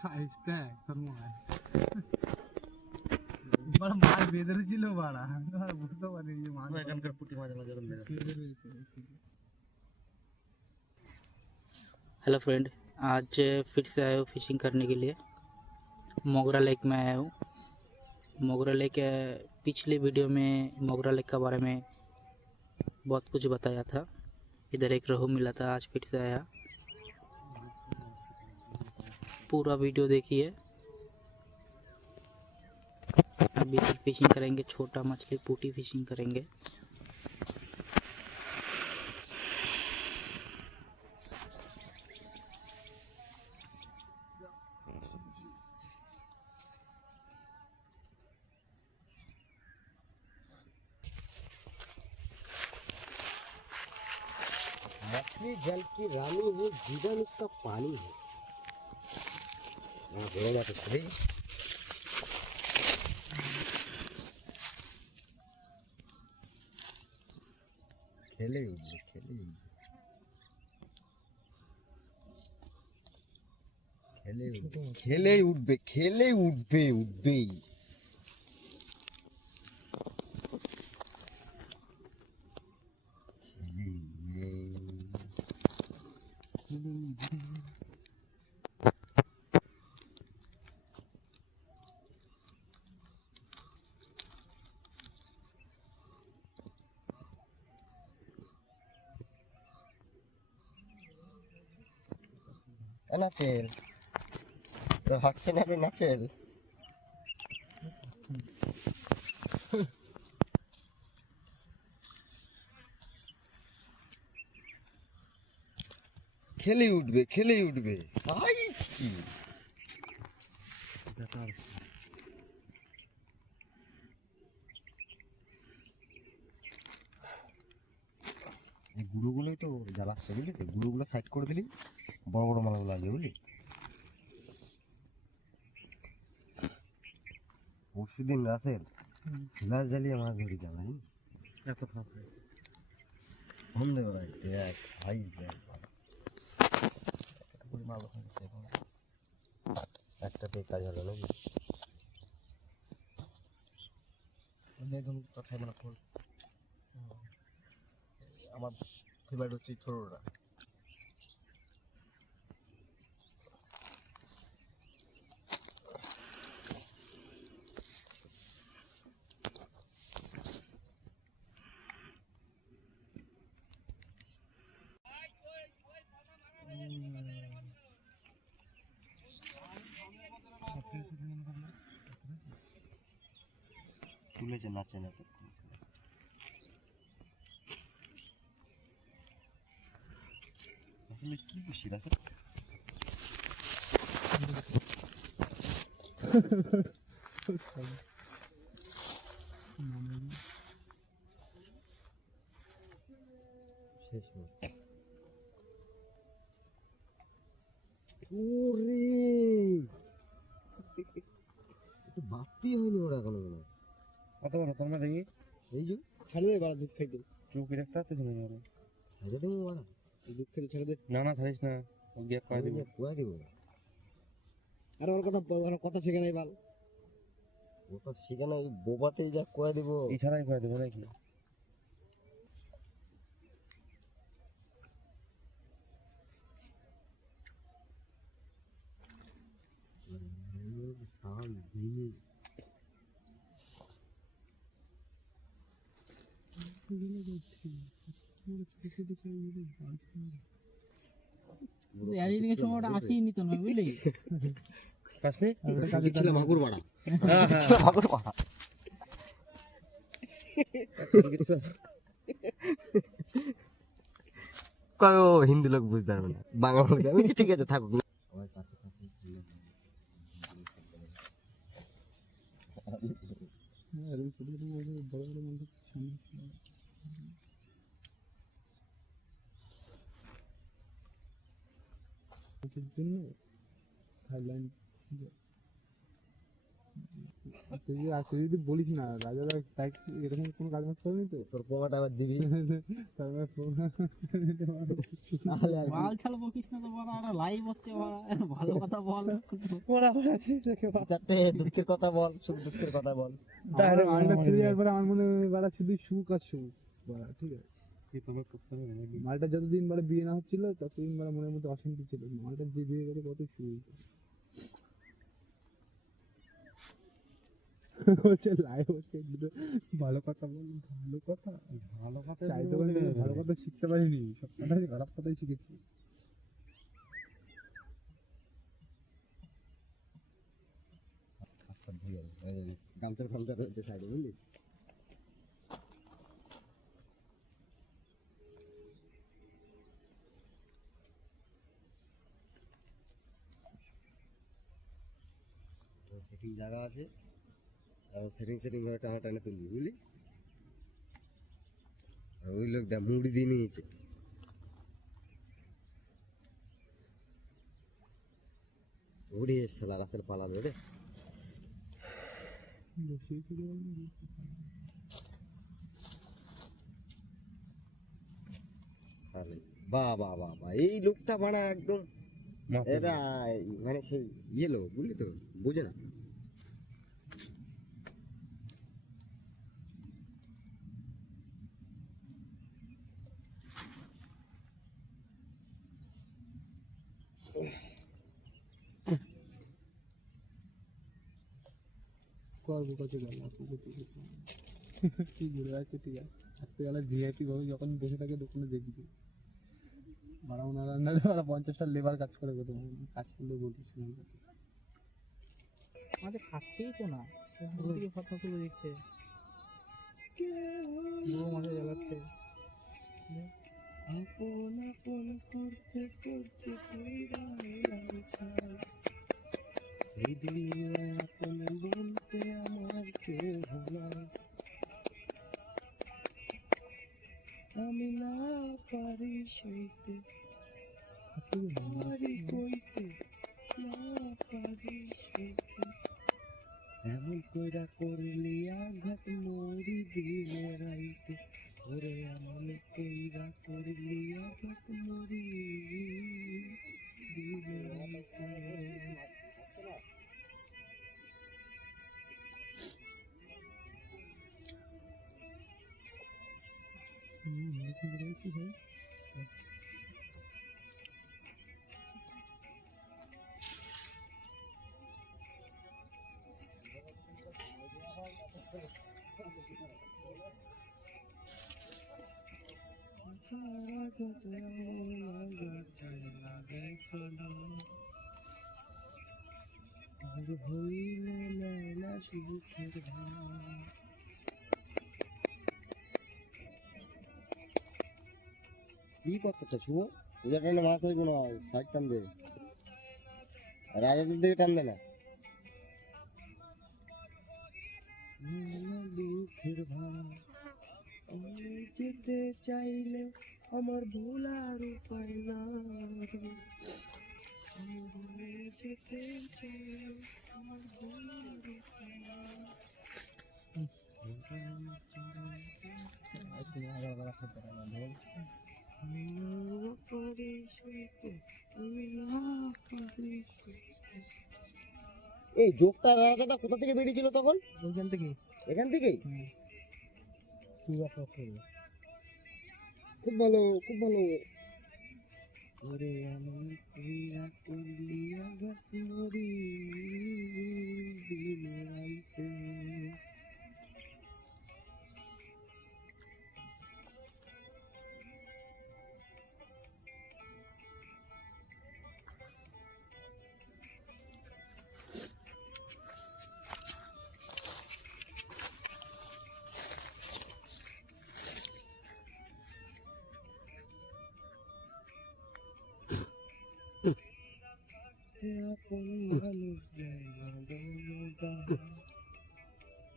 সাইজটা তোর মনে হয় বড় মাছ বেঁধে ছিল বাড়া আর বুঝতে পারি যে মাছ এখানকার পুঁটি মাছ মাঝে हेलो फ्रेंड, आज फिर से आया हूँ फिशिंग करने के लिए। मोगरा लेक में आया हूँ। मोगरा लेक पिछले वीडियो में मोगरा लेक के बारे में बहुत कुछ बताया था। इधर एक रोहू मिला था, आज फिर से आया। पूरा वीडियो देखिए। अभी इधर फिशिंग करेंगे, छोटा मछली पुटी फिशिंग करेंगे। मछली जल की रानी है, जीवन उसका पानी है। बोला जाता सही। खेले उठबे নাচেল তো হচ্ছে না রে নাচেল। খেলেই উঠবে সাইজ কি ব্যাপার। এই গুঁড়োগুলোই তো জ্বালাচ্ছে বুঝলি তো, গুঁড়োগুলো সাইড করে দিলি বড় বড় মালাগুলো আসবে বুঝলি। পরশুদিন রাসেল গ্লাস জ্বালিয়ে মাছ ধরে যাবে এত খারাপ সন্ধ্যেবেলায় দেখ সাইজ দেখ মাল একটাতেই কাজ হলো নাকি। আমার ফেভারিট হচ্ছে ছোটরা। তুলেছে নাচে না তো আসলে কি খুশি রাসেল। শেষ ওরে বাতি হয়নি ওরা কোনো কত বড় তোমরা দেখি এই যে ছাড়ে দে বাড়া দুধ খাইতে চুপি রাখতে পারতেছি না ছেড়ে দেবো বাড়া দুধ খেতে ছেড়ে দে। না ছাড়িস না, গ্যাপ করে দিবি। কুয়া দিব আর ওর কথা শিখে নাই বাল ওটা শিখে নাই বোবাতেই যা কুয়া দিব ইশারাই করে দেবো নাকি। সময়টা আসেনি তো নয় বুঝলি। মাগুর বাড়া হিন্দু লোক বুঝতে পারবে না, বাংলা লোক আমি ঠিক আছে থাকুক না। তুই যদি বলিস না রাজা তাই এরকম কোনো কাজ মাছ করেনি তো তোর পোমাটা আবার দিবি তারপরে মাল ছাল বকিস না তো বড় আর লাইভ হচ্ছে ভালো কথা বল চারটে দুঃখের কথা বল, সুখ দুঃখের কথা বল। মালটা ছেড়ে যাওয়ার পরে আমার মনে হয় বাড়া শুধু সুখ আর সুখ বাড়া, ঠিক আছে। মালটা যতদিন বাড়া বিয়ে না হচ্ছিল ততদিন বাড়া মনের মধ্যে অশান্তি ছিল, মালটা যে বিয়ে করে কত সুখ হচ্ছে লাইভ হচ্ছে দুটো ভালো কথা বল, ভালো কথা চাইতে পারি ভালো কথা শিখতে পারিনি, সব কথাই খারাপ কথাই শিখেছি। গামছার ফামছার রয়েছে সাইডে, বুঝলি? সেটিং জায়গা আছে, এবং সেটিং ভাবে টানা টানে তুলবি, বুঝলি? আর ওই লোকটা মুড়ি দিয়ে নিয়েছে, উড়ে এসছে রাস্তার পালাবে রে। বাহ বাহ বাহ বাহ, এই লোকটা বানা একদম এটা মানে সেই ইয়ে লোক, বুঝলি তো, বুঝে না। করবো কত গেল কি ঘুরে আছে, ঠিক আছে। আজকে গেলে ভিআইপি ভাবে যখন বসে থাকে দোকানে দেখবি মারা ওনার রান্নারে ওরা 50টা লেবার কাজ করে, কত কাজ করলে বলছিস আমাদের খাচ্ছেই তো না, থেকে কথা তুলে দিচ্ছে, মাঝে জ্বালাচ্ছে। এই দুনিয়ায় আপন বলতে আমার কেউ নাই, আমি না পারি সইতে, পারি কইতে, না পারি সইতে, এমন কইরা করলি আঘাত মরি দিনে রাইতে, ওরে এমন কইরা করলি আঘাত মরি দিনে রাইতে। কি করতেছ শুভ? ওই টানে মাছ হইব না, সাইড টান দে, রাজাদের দিকে টান দে না। দুঃখের ভাব আমি যেতে চাইলে আমার ভোলার উপায় না, আমি ভুলে যেতে চাইলে আমার ভোলার উপায় না। এই যোগটা রাজাটা কোথা থেকে বেরিয়েছিল তখন? ওইখান থেকে এখান থেকেই। খুব ভালো, খুব ভালো। ওরে এমন কইরা করলি আঘাত মরি দিনে রাইতে।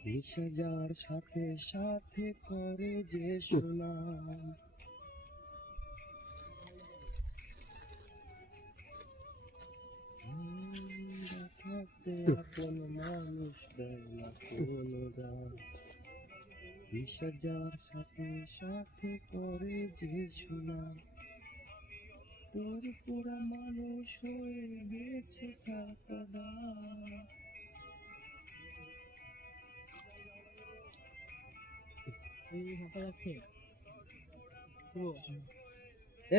মিশে যাওয়ার সাথে সাথে করে যে সুনাম, দেখাতে কোনো মানুষ দেয় না কোনো দাম, ঈশ্বর যাওয়ার সাথে সাথে করে যে সুনাম, তোর পুরা মানুষ হয়ে বেঁচে থাকা দাম।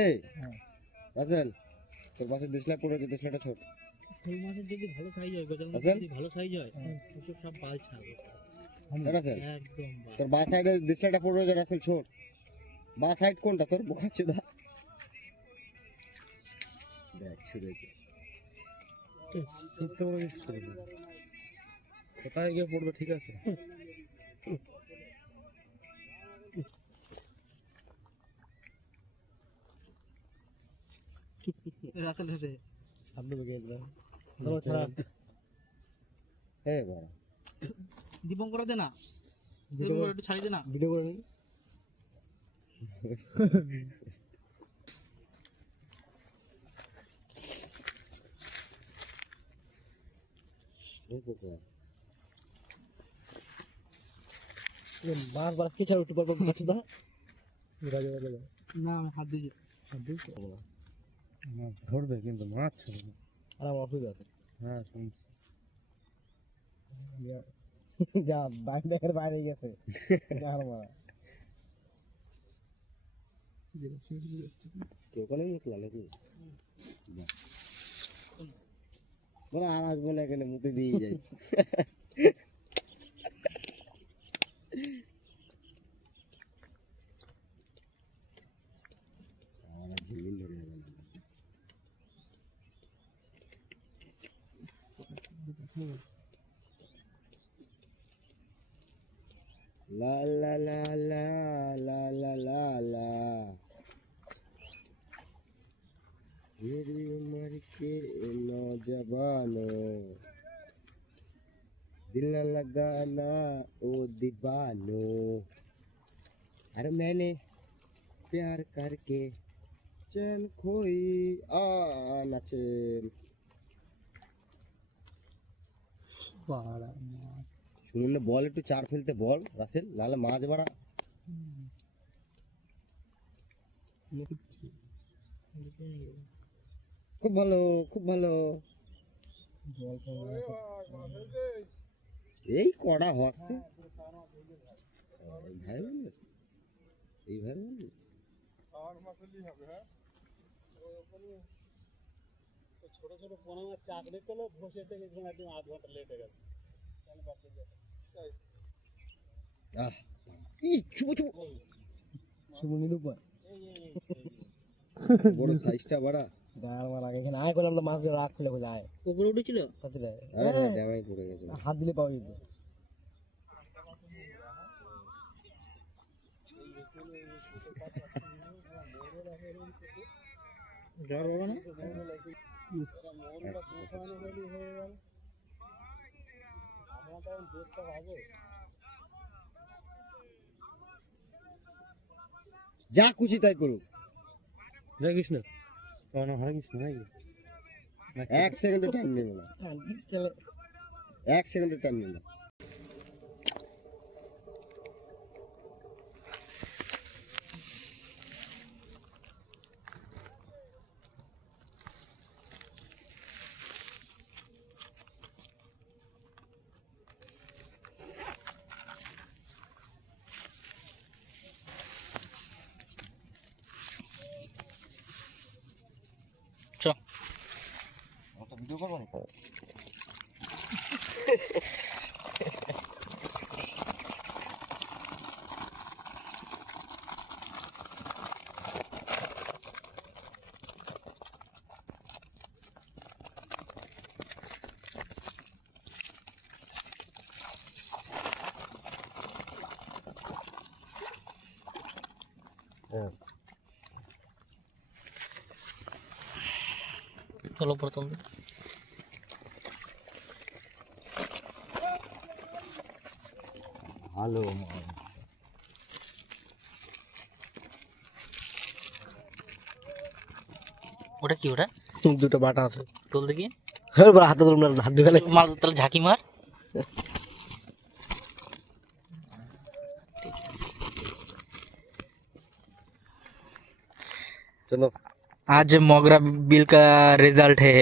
এই রাসেল, তোর পাশে ডিসলাইট পড়ে আছে, ডিসলাইটটা ছোট। শোল মাছের যদি ভালো সাইজ হয়, গোজাল মাছের আচ্ছা। যদি ভালো সাইজ হয়, ওসব সব বাল ছাড়বে রাসেল, একদম বাল। তোর বা সাইডে ডিসলাইটটা পড়ে রয়েছে রাসেল, ছোট। বা সাইড কোনটা তোর? বোকাচ্ছে দা দেখ ছুড়েছে। কোথায় গিয়ে পড়বে? ঠিক আছে, রাসেল হেসে সামনে বেগে দিলাম। বড় ছাড়া বড় দীপং করে দে না, একটু ছাড়িয়ে দে না। ভিডিও করে নি। বারবার কি ছাড় উঠে পারবো গাছ দা। না আমি হাত দিয়ে মাছ ধরবে কিন্তু মাছ ছাড়বে না। আর আমার অসুবিধা আছে। হ্যাঁ শুনছি। যা বাইরে বাইরে গেছে। ওখানে মুখলা নাকি? বলে আর আসবো না, এখানে মুতে দিয়ে যাই। আমার ঝিমিল ধরে যাবে না। লা লা লা লা লা লা ला ला मेरी उम्र के नौजवानों, दिल न लगाना ओ दीवानों, अरे मैंने प्यार करके चैन खोई आना चैन। শুনলে বল, একটু চার ফেলতে বল রাসেল, নাহলে মাছ বাড়া। খুব ভালো, খুব ভালো। এই কড়া হচ্ছে এইভাবে ছোট ছোট পোনা মাছ চাক দেখতে হলো, বসে থেকে একদম আধ ঘন্টা লেট হয়ে গেছে। বড় সাইজটা বাড়া। এখানে আয় করলাম তো, মাছ রাখ ফেলে আয় উপরে উঠেছিল, ড্যামাই পড়ে গেছে, হাত দিলে পাওয়া যেত। জ্বর বাবা না যা খুশি তাই করুক। হরে কৃষ্ণ। হরে কৃষ্ণ নাকি? এক সেকেন্ডের টাইম নেবে না, এক সেকেন্ডের টাইম নেবে না। চ ভিডিও করবো না। চলো প্রথম ভালো ওটা কি? ওটা দুটো বাটা আছে, তোল দেখি। হ্যাঁ বড় হাতে ধরুন না, হাত ঢুকালে मार तो झाकी मार। চলো। आज मोगरा बिल का रिजल्ट है